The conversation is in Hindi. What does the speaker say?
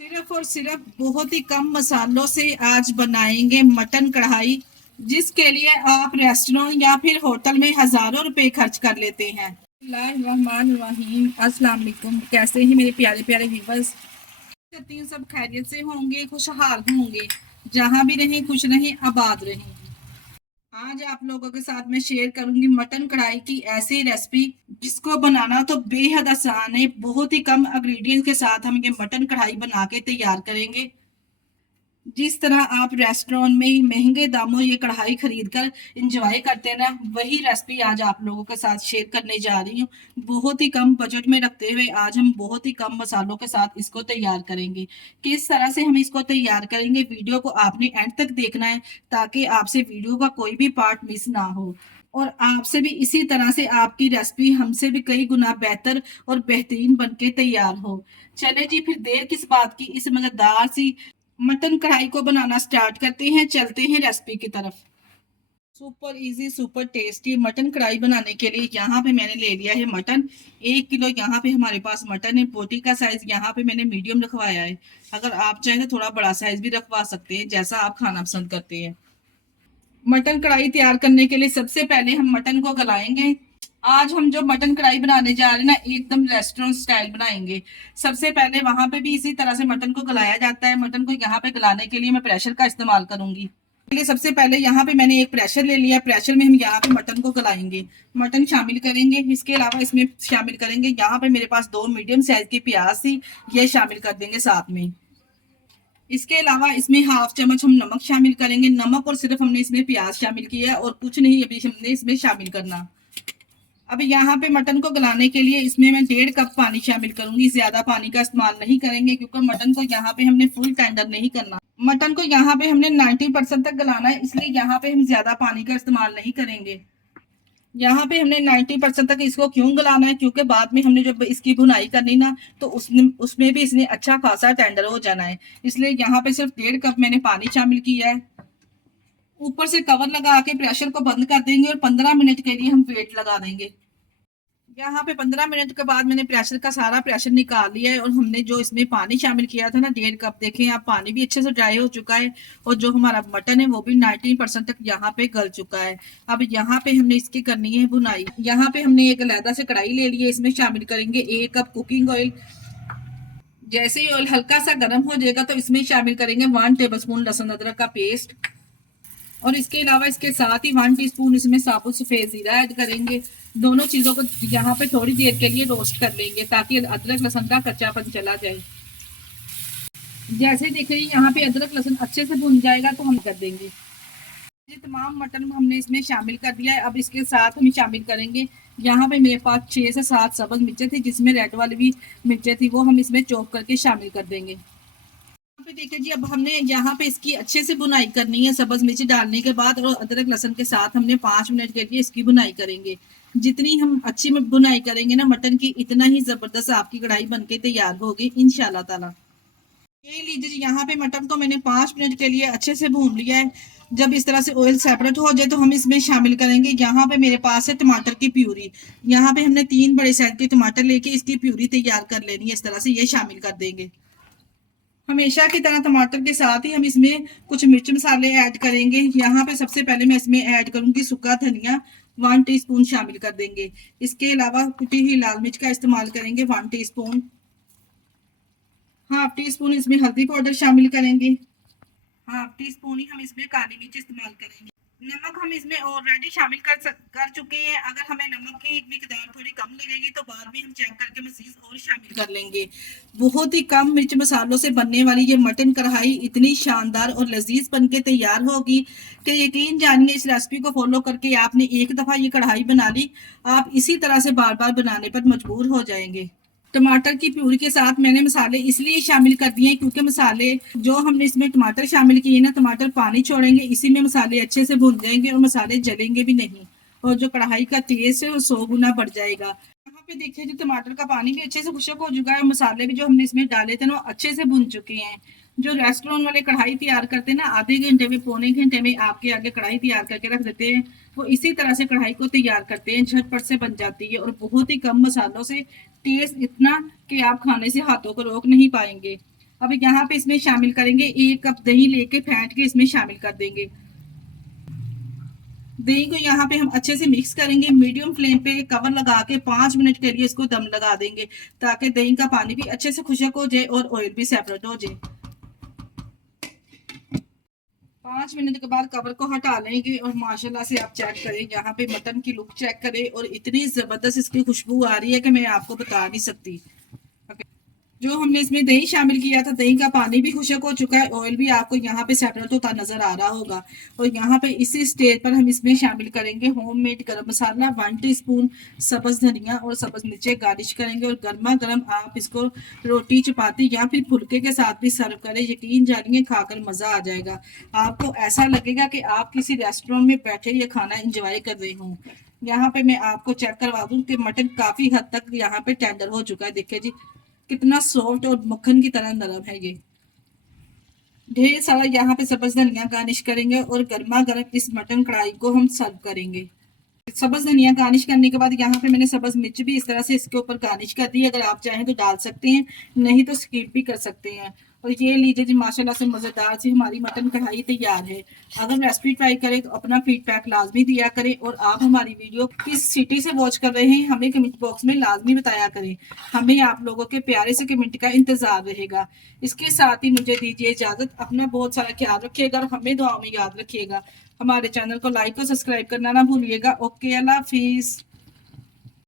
सिर्फ और सिर्फ बहुत ही कम मसालों से आज बनाएंगे मटन कढ़ाई, जिसके लिए आप रेस्टोरेंट या फिर होटल में हजारों रुपए खर्च कर लेते हैं। बिस्मिल्लाहिर्रहमानिर्रहीम, अस्सलाम वालेकुम। कैसे हैं मेरे प्यारे प्यारे व्यूअर्स? करती हूँ सब खैरियत से होंगे, खुशहाल होंगे, जहाँ भी रहें खुश रहें, आबाद रहें। आज आप लोगों के साथ मैं शेयर करूंगी मटन कढ़ाई की ऐसी रेसिपी जिसको बनाना तो बेहद आसान है। बहुत ही कम इंग्रेडिएंट्स के साथ हम ये मटन कढ़ाई बना के तैयार करेंगे। जिस तरह आप रेस्टोरेंट में महंगे दामों ये कढ़ाई खरीद कर इंजॉय करते हैं ना, वही रेसिपी आज आप लोगों के साथ शेयर करने जा रही हूँ। बहुत ही कम बजट में रखते हुए आज हम बहुत ही कम मसालों के साथ इसको तैयार करेंगे। किस तरह से हम इसको तैयार करेंगे, वीडियो को आपने एंड तक देखना है ताकि आपसे वीडियो का कोई भी पार्ट मिस ना हो और आपसे भी इसी तरह से आपकी रेसिपी हमसे भी कई गुना बेहतर और बेहतरीन बनके तैयार हो। चले जी, फिर देर किस बात की, इस मजेदार सी मटन कढ़ाई को बनाना स्टार्ट करते हैं। चलते हैं रेसिपी की तरफ। Super easy super tasty mutton कढ़ाई बनाने के लिए यहाँ पे मैंने ले लिया है मटन। 1 किलो यहाँ पे हमारे पास मटन है। बोटी का साइज यहाँ पे मैंने मीडियम रखवाया है। अगर आप चाहें तो थोड़ा बड़ा साइज भी रखवा सकते हैं, जैसा आप खाना पसंद करते हैं। मटन कढ़ाई तैयार करने के लिए सबसे पहले हम मटन को गलाएंगे। आज हम जो मटन कढ़ाई बनाने जा रहे हैं ना, एकदम रेस्टोरेंट स्टाइल बनाएंगे। सबसे पहले वहां पे भी इसी तरह से मटन को गलाया जाता है। मटन को यहाँ पे गलाने के लिए मैं प्रेशर का इस्तेमाल करूंगी। लिए सबसे पहले यहाँ पे मैंने एक प्रेशर ले लिया। प्रेशर में हम यहाँ पे मटन को गलाएंगे, मटन शामिल करेंगे। इसके अलावा इसमें शामिल करेंगे, यहाँ पे मेरे पास 2 मीडियम साइज की प्याज थी, ये शामिल कर देंगे साथ में। इसके अलावा इसमें हाफ चम्मच हम नमक शामिल करेंगे। नमक और सिर्फ हमने इसमें प्याज शामिल किया है और कुछ नहीं अभी हमने इसमें शामिल करना। अब यहाँ पे मटन को गलाने के लिए इसमें मैं 1.5 कप पानी शामिल करूंगी। ज्यादा पानी का इस्तेमाल नहीं करेंगे क्योंकि मटन को यहाँ पे हमने फुल टेंडर नहीं करना। मटन को यहाँ पे हमने 90% तक गलाना है, इसलिए यहाँ पे हम ज्यादा पानी का इस्तेमाल नहीं करेंगे। यहाँ पे हमने 90% तक इसको क्यों गलाना है, क्योंकि बाद में हमने जब इसकी भुनाई करनी ना, तो उसमें भी इसने अच्छा खासा टेंडर हो जाना है। इसलिए यहाँ पे सिर्फ 1.5 कप मैंने पानी शामिल किया है। ऊपर से कवर लगा के प्रेशर को बंद कर देंगे और 15 मिनट के लिए हम वेट लगा देंगे। यहाँ पे 15 मिनट के बाद मैंने प्रेशर का सारा प्रेशर निकाल लिया है और हमने जो इसमें पानी शामिल किया था ना, 1.5 कप, देखें आप पानी भी अच्छे से ड्राई हो चुका है और जो हमारा मटन है वो भी 90% तक यहाँ पे गल चुका है। अब यहाँ पे हमने इसकी करनी है भुनाई। यहाँ पे हमने एक अलहदा से कढ़ाई ले ली है, इसमें शामिल करेंगे 1 कप कुकिंग ऑयल। जैसे ही ऑयल हल्का सा गर्म हो जाएगा तो इसमें शामिल करेंगे 1 टेबल स्पून लहसुन अदरक का पेस्ट और इसके अलावा इसके साथ ही 1 टीस्पून इसमें साबुत सफेद जीरा ऐड करेंगे। दोनों चीजों को यहाँ पे थोड़ी देर के लिए रोस्ट कर लेंगे ताकि अदरक लहसुन का कच्चापन चला जाए। जैसे देख रहे हैं यहाँ पे अदरक लहसुन अच्छे से भुन जाएगा तो हम कर देंगे। ये तमाम मटन हमने इसमें शामिल कर दिया है। अब इसके साथ हम शामिल करेंगे, यहाँ पे मेरे पास 6 से 7 सब्ज मिर्चें थी, जिसमें रेड वाली भी मिर्चें थी, वो हम इसमें चॉप करके शामिल कर देंगे। पे देखिए जी, अब हमने यहाँ पे इसकी अच्छे से बुनाई करनी है। सब्ज मिर्ची डालने के बाद और अदरक लहसुन के साथ हमने 5 मिनट के लिए इसकी बुनाई करेंगे। जितनी हम अच्छी बुनाई करेंगे ना मटन की, इतना ही जबरदस्त आपकी कढ़ाई बनके तैयार होगी इंशाल्लाह ताला। ये लीजिए जी, यहाँ पे मटन को मैंने 5 मिनट के लिए अच्छे से भून लिया है। जब इस तरह से ऑयल सेपरेट हो जाए तो हम इसमें शामिल करेंगे, यहाँ पे मेरे पास है टमाटर की प्यूरी। यहाँ पे हमने 3 बड़े साइज के टमाटर लेके इसकी प्यूरी तैयार कर लेनी है। इस तरह से ये शामिल कर देंगे। हमेशा की तरह टमाटर के साथ ही हम इसमें कुछ मिर्च मसाले ऐड करेंगे। यहाँ पे सबसे पहले मैं इसमें ऐड करूंगी सूखा धनिया, 1 टीस्पून शामिल कर देंगे। इसके अलावा कुटी हुई लाल मिर्च का इस्तेमाल करेंगे 1 टीस्पून। हाफ टी स्पून इसमें हल्दी पाउडर शामिल करेंगे। हाफ टी स्पून ही हम इसमें काली मिर्च इस्तेमाल करेंगे। नमक हम इसमें ऑलरेडी शामिल कर चुके हैं। अगर हमें नमक की मिकदार थोड़ी कम लगेगी तो बाद में हम चेक करके मजीद और शामिल कर लेंगे। बहुत ही कम मिर्च मसालों से बनने वाली ये मटन कढ़ाई इतनी शानदार और लजीज बन के तैयार होगी कि यकीन जानिए, इस रेसिपी को फॉलो करके आपने एक दफा ये कढ़ाई बना ली, आप इसी तरह से बार बार बनाने पर मजबूर हो जाएंगे। टमाटर की प्यूरी के साथ मैंने मसाले इसलिए शामिल कर दिए हैं क्योंकि मसाले जो हमने इसमें टमाटर शामिल किए ना, टमाटर पानी छोड़ेंगे, इसी में मसाले अच्छे से भुन जाएंगे और मसाले जलेंगे भी नहीं और जो कढ़ाई का टेस्ट है वो 100 गुना बढ़ जाएगा। यहाँ पे देखिए जो टमाटर का पानी भी अच्छे से खुश्क हो चुका है, मसाले भी जो हमने इसमें डाले थे ना अच्छे से भुन चुके हैं। जो रेस्टोरेंट वाले कढ़ाई तैयार करते हैं ना, आधे घंटे में पौने घंटे में आपके आगे कढ़ाई तैयार करके रख देते हैं, वो इसी तरह से कढ़ाई को तैयार करते हैं। झटपट से बन जाती है और बहुत ही कम मसालों से टेस्ट इतना कि आप खाने से हाथों को रोक नहीं पाएंगे। अब यहाँ पे इसमें शामिल करेंगे 1 कप दही लेके फेंट के इसमें शामिल कर देंगे। दही को यहाँ पे हम अच्छे से मिक्स करेंगे। मीडियम फ्लेम पे कवर लगा के 5 मिनट के लिए इसको दम लगा देंगे ताकि दही का पानी भी अच्छे से खुशक हो जाए और ऑयल भी सेपरेट हो जाए। 5 मिनट के बाद कवर को हटा लेंगे और माशाल्लाह से आप चेक करें, यहाँ पे मटन की लुक चेक करें और इतनी जबरदस्त इसकी खुशबू आ रही है कि मैं आपको बता नहीं सकती। जो हमने इसमें दही शामिल किया था, दही का पानी भी खुशक हो चुका है, ऑयल भी आपको यहाँ पे सेपरेट होता नजर आ रहा होगा। और यहाँ पे इसी स्टेज पर हम इसमें शामिल करेंगे होममेड गरम मसाला 1 टीस्पून, सब्ज धनिया और सब्ज मिर्चें गार्निश करेंगे। और गर्मा गर्म आप इसको रोटी चपाती या फिर फुलके के साथ भी सर्व करें, यकीन जानिए खाकर मजा आ जाएगा। आपको ऐसा लगेगा कि आप किसी रेस्टोरेंट में बैठे ये खाना इंजॉय कर रहे हों। यहाँ पे मैं आपको चेक करवा दूं कि मटन काफी हद तक यहाँ पे टेंडर हो चुका है। देखिए जी कितना सॉफ्ट और मक्खन की तरह नरम है ये। ढेर सारा यहाँ पे सब्ज धनिया गार्निश करेंगे और गर्मा गर्म इस मटन कढ़ाई को हम सर्व करेंगे। सब्ज धनिया गार्निश करने के बाद यहाँ पे मैंने सब्ज मिर्च भी इस तरह से इसके ऊपर गार्निश कर दी है। अगर आप चाहें तो डाल सकते हैं, नहीं तो स्किप भी कर सकते हैं। और ये लीजिए जी माशाल्लाह से मज़ेदार सी हमारी मटन कढ़ाई तैयार है। अगर रेसिपी ट्राई करें तो अपना फीडबैक लाजमी दिया करें और आप हमारी वीडियो किस सिटी से वॉच कर रहे हैं हमें कमेंट बॉक्स में लाजमी बताया करें। हमें आप लोगों के प्यारे से कमेंट का इंतजार रहेगा। इसके साथ ही मुझे दीजिए इजाज़त। अपना बहुत सारा ख्याल रखिएगा और हमें दुआ में याद रखिएगा। हमारे चैनल को लाइक और सब्सक्राइब करना ना भूलिएगा। ओके, अल्लाह हाफिज़।